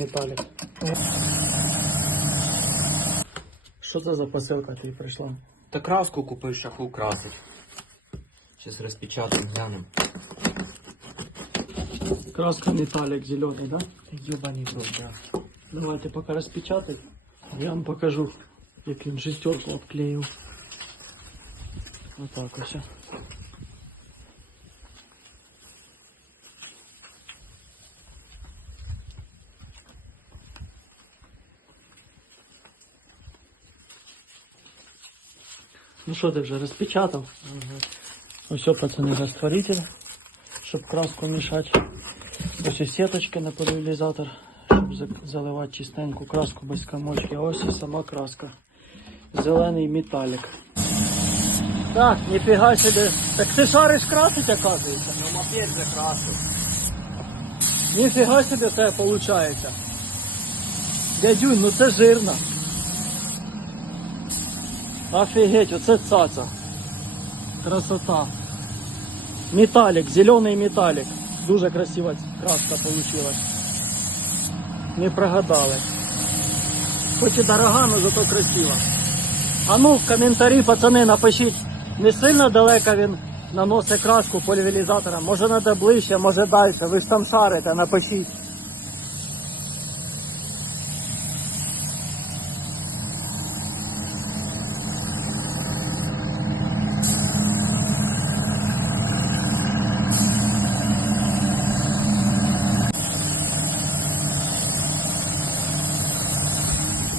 Віталік. Що це за посилка тобі прийшла? Та краску купив, шаху красить. Сейчас розпечатаємо, глянемо. Краска металлик зеленый, да? Йобаний брод, да. Давайте поки розпечатай. Я вам покажу, як він шестерку обклеїв. Отак ось. Ну що ти вже розпечатав? Ось все, пацани, растворитель, щоб краску мішати. Ось і сіточки на пульверизатор, щоб заливати чистеньку краску без комочки. Ось і сама краска. Зелений металік. Так, ніфіга собі. Так ти шариш красить, оказується. Ну мопед закрасив. Ніфіга собі це виходить. Дядюнь, ну це жирно. Офігеть, оце цаца. Красота. Металік, зелений металік. Дуже красива краска получилась. Не прогадали. Хоч і дорога, но зато красиво. А ну в коментарі, пацани, напишіть, не сильно далеко він наносить краску пульверизатора. Може треба ближче, може далі. Ви ж там шарите, напишіть.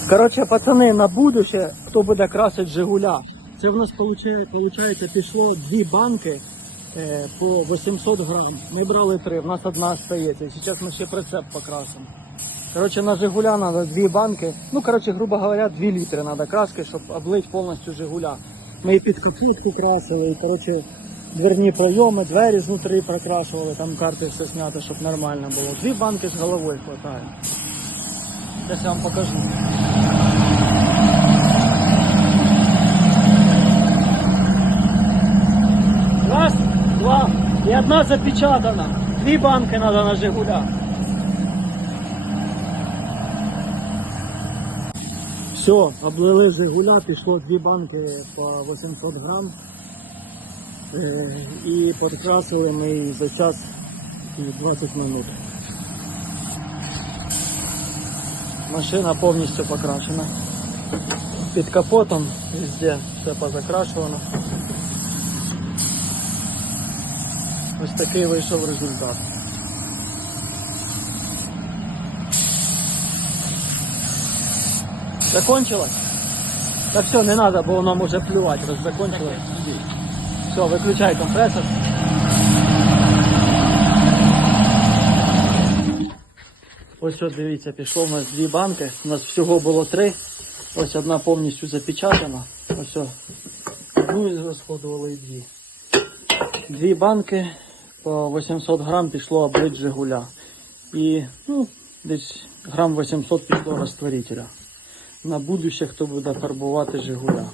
Коротше, пацани, на будуще, хто буде красити Жигуля. Це в нас виходить, пішло дві банки е, по 800 грам. Ми брали три, в нас одна стається. Зараз ми ще прицеп покрасимо. Коротше, на Жигуля треба дві банки. Ну, коротше, грубо говоря, 2 літри треба краски, щоб облити повністю Жигуля. Ми і під капотку красили, і коротше, дверні пройоми, двері знутрі прокрашували, там карти все зняти, щоб нормально було. Дві банки з головою вистачає. Я вам покажу. І одна запечатана. Дві банки треба на Жигуля. Все, облили Жигуля, пішло дві банки по 800 грам. Е, І підкрасили ми її за час і 20 минут. Машина повністю покрашена. Під капотом везде все позакрашувано. Ось такий вийшов результат. Закончилось? Так все, не надо, бо воно може плювати, раз закончилось. Все, виключай компресор. Ось що, дивіться, пішло у нас дві банки. У нас всього було три. Ось одна повністю запечатана. Ось. Одну із розходували і дві. Дві банки по 800 грам пішло облить Жигуля. І ну, десь грам 800 пішло розтворителя. На будущее, хто буде фарбувати Жигуля.